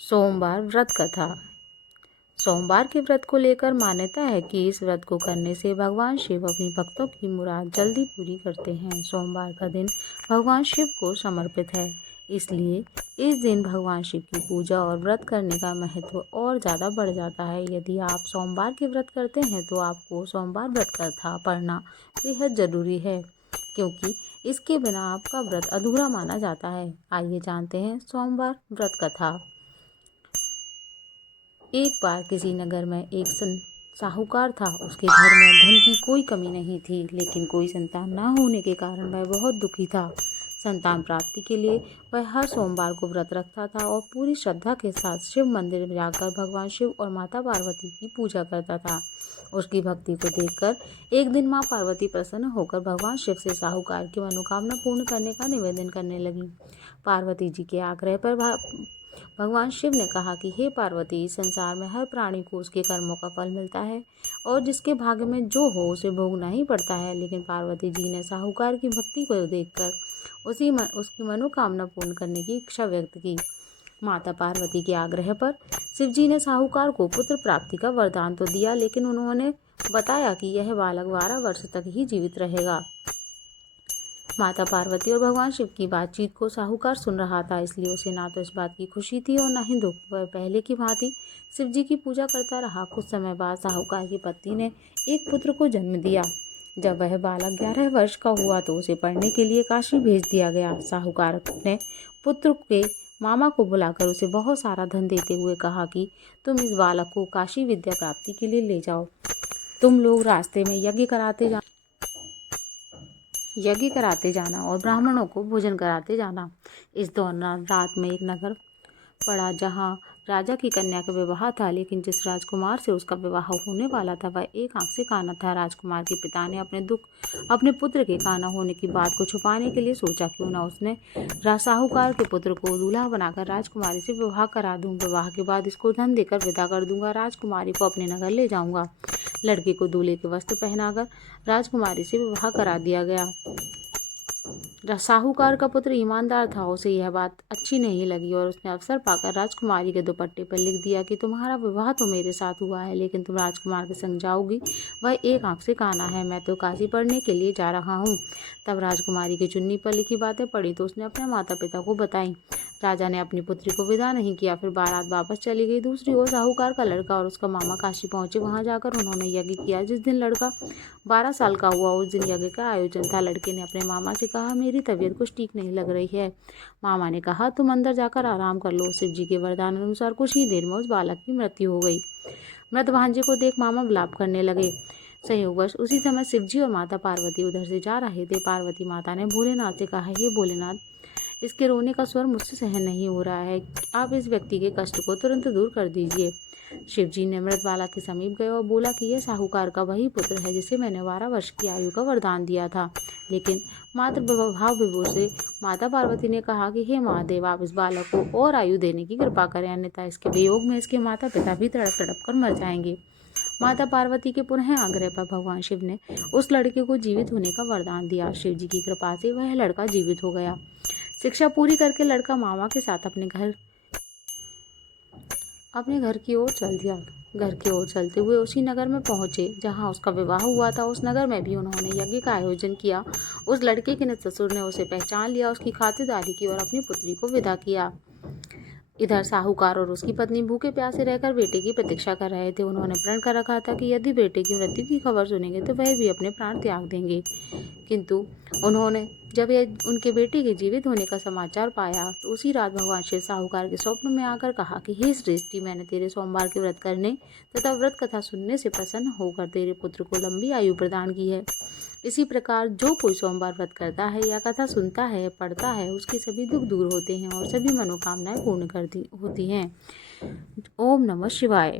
सोमवार व्रत कथा। सोमवार के व्रत को लेकर मान्यता है कि इस व्रत को करने से भगवान शिव अपनी भक्तों की मुराद जल्दी पूरी करते हैं। सोमवार का दिन भगवान शिव को समर्पित है, इसलिए इस दिन भगवान शिव की पूजा और व्रत करने का महत्व और ज़्यादा बढ़ जाता है। यदि आप सोमवार के व्रत करते हैं तो आपको सोमवार व्रत कथा पढ़ना बेहद ज़रूरी है, क्योंकि इसके बिना आपका व्रत अधूरा माना जाता है। आइए जानते हैं सोमवार व्रत कथा। एक बार किसी नगर में एक साहूकार था। उसके घर में धन की कोई कमी नहीं थी, लेकिन कोई संतान न होने के कारण वह बहुत दुखी था। संतान प्राप्ति के लिए वह हर सोमवार को व्रत रखता था और पूरी श्रद्धा के साथ शिव मंदिर में जाकर भगवान शिव और माता पार्वती की पूजा करता था। उसकी भक्ति को देखकर एक दिन माँ पार्वती प्रसन्न होकर भगवान शिव से साहूकार की मनोकामना पूर्ण करने का निवेदन करने लगी। पार्वती जी के आग्रह पर भगवान शिव ने कहा कि हे पार्वती, इस संसार में हर प्राणी को उसके कर्मों का फल मिलता है और जिसके भाग्य में जो हो उसे भोगना ही पड़ता है। लेकिन पार्वती जी ने साहूकार की भक्ति को देखकर उसकी मनोकामना पूर्ण करने की इच्छा व्यक्त की। माता पार्वती के आग्रह पर शिव जी ने साहूकार को पुत्र प्राप्ति का वरदान तो दिया, लेकिन उन्होंने बताया कि यह बालक 12 वर्ष तक ही जीवित रहेगा। माता पार्वती और भगवान शिव की बातचीत को साहूकार सुन रहा था, इसलिए उसे ना तो इस बात की खुशी थी और ना ही दुख। वह पहले की भांति शिव जी की पूजा करता रहा। कुछ समय बाद साहूकार की पत्नी ने एक पुत्र को जन्म दिया। जब वह बालक 11 वर्ष का हुआ तो उसे पढ़ने के लिए काशी भेज दिया गया। साहूकार ने पुत्र के मामा को बुलाकर उसे बहुत सारा धन देते हुए कहा कि तुम इस बालक को काशी विद्या प्राप्ति के लिए ले जाओ। तुम लोग रास्ते में यज्ञ कराते जाना और ब्राह्मणों को भोजन कराते जाना। इस दौरान रात में एक नगर पड़ा जहां राजा की कन्या का विवाह था, लेकिन जिस राजकुमार से उसका विवाह होने वाला था वह एक आंख से काना था। राजकुमार के पिता ने अपने पुत्र के काना होने की बात को छुपाने के लिए सोचा, क्यों न उसने साहूकार के पुत्र को दूल्हा बनाकर राजकुमारी से विवाह करा दूं। विवाह के बाद इसको धन देकर विदा कर दूंगा। राजकुमारी को अपने नगर ले जाऊंगा। लड़के को दूल्हे के वस्त्र पहनाकर राजकुमारी से विवाह करा दिया गया। साहूकार का पुत्र ईमानदार था, उसे यह बात अच्छी नहीं लगी और उसने अवसर पाकर राजकुमारी के दुपट्टे पर लिख दिया कि तुम्हारा विवाह तो मेरे साथ हुआ है, लेकिन तुम राजकुमार के संग जाओगी। वह एक आंख से काना है, मैं तो काशी पढ़ने के लिए जा रहा हूँ। तब राजकुमारी की चुन्नी पर लिखी बातें पढ़ी तो उसने अपने माता पिता को बताई। राजा ने अपनी पुत्री को विदा नहीं किया, फिर बारात वापस चली गई। दूसरी ओर साहूकार का लड़का और उसका मामा काशी पहुंचे। वहां जाकर उन्होंने यज्ञ किया। जिस दिन लड़का 12 साल का हुआ उस दिन यज्ञ का आयोजन था। लड़के ने अपने मामा से कहा, मेरी तबीयत कुछ ठीक नहीं लग रही है। मामा ने कहा, तुम अंदर जाकर आराम कर लो। शिव जी के वरदान अनुसार कुछ ही देर में उस बालक की मृत्यु हो गई। मृत भांजे को देख मामा विलाप करने लगे। संयोगवश उसी समय शिव जी और माता पार्वती उधर से जा रहे थे। पार्वती माता ने भोलेनाथ से कहा, हे भोलेनाथ, इसके रोने का स्वर मुझसे सहन नहीं हो रहा है, आप इस व्यक्ति के कष्ट को तुरंत दूर कर दीजिए। शिव जी ने मृत बालक के समीप गए और बोला कि यह साहूकार का वही पुत्र है जिसे मैंने 12 वर्ष की आयु का वरदान दिया था। लेकिन मात्र भाव विभोर से माता पार्वती ने कहा कि हे महादेव, आप इस बालक को और आयु देने की कृपा करें, अन्यथा इसके वियोग में इसके माता पिता भी तड़प तड़प कर मर जाएंगे। माता पार्वती के पुनः आग्रह पर भगवान शिव ने उस लड़के को जीवित होने का वरदान दिया। शिव जी की कृपा से वह लड़का जीवित हो गया। शिक्षा पूरी करके लड़का मामा के साथ अपने घर की ओर चल दिया। घर की ओर चलते हुए उसी नगर में पहुंचे जहां उसका विवाह हुआ था। उस नगर में भी उन्होंने यज्ञ का आयोजन किया। उस लड़के के ससुर ने उसे पहचान लिया, उसकी खातिरदारी की और अपनी पुत्री को विदा किया। इधर साहूकार और उसकी पत्नी भूखे प्यासे रहकर बेटे की प्रतीक्षा कर रहे थे। उन्होंने प्रण कर रखा था कि यदि बेटे की मृत्यु की खबर सुनेंगे तो वह भी अपने प्राण त्याग देंगे। किंतु उन्होंने जब उनके बेटे के जीवित होने का समाचार पाया तो उसी रात भगवान शिव साहूकार के स्वप्न में आकर कहा कि हे श्रेष्ठी, मैंने तेरे सोमवार के व्रत करने तथा व्रत कथा सुनने से प्रसन्न होकर तेरे पुत्र को लंबी आयु प्रदान की है। इसी प्रकार जो कोई सोमवार व्रत करता है या कथा सुनता है, पढ़ता है, उसके सभी दुख दूर होते हैं और सभी मनोकामनाएं पूर्ण होती हैं। ओम नमः शिवाय।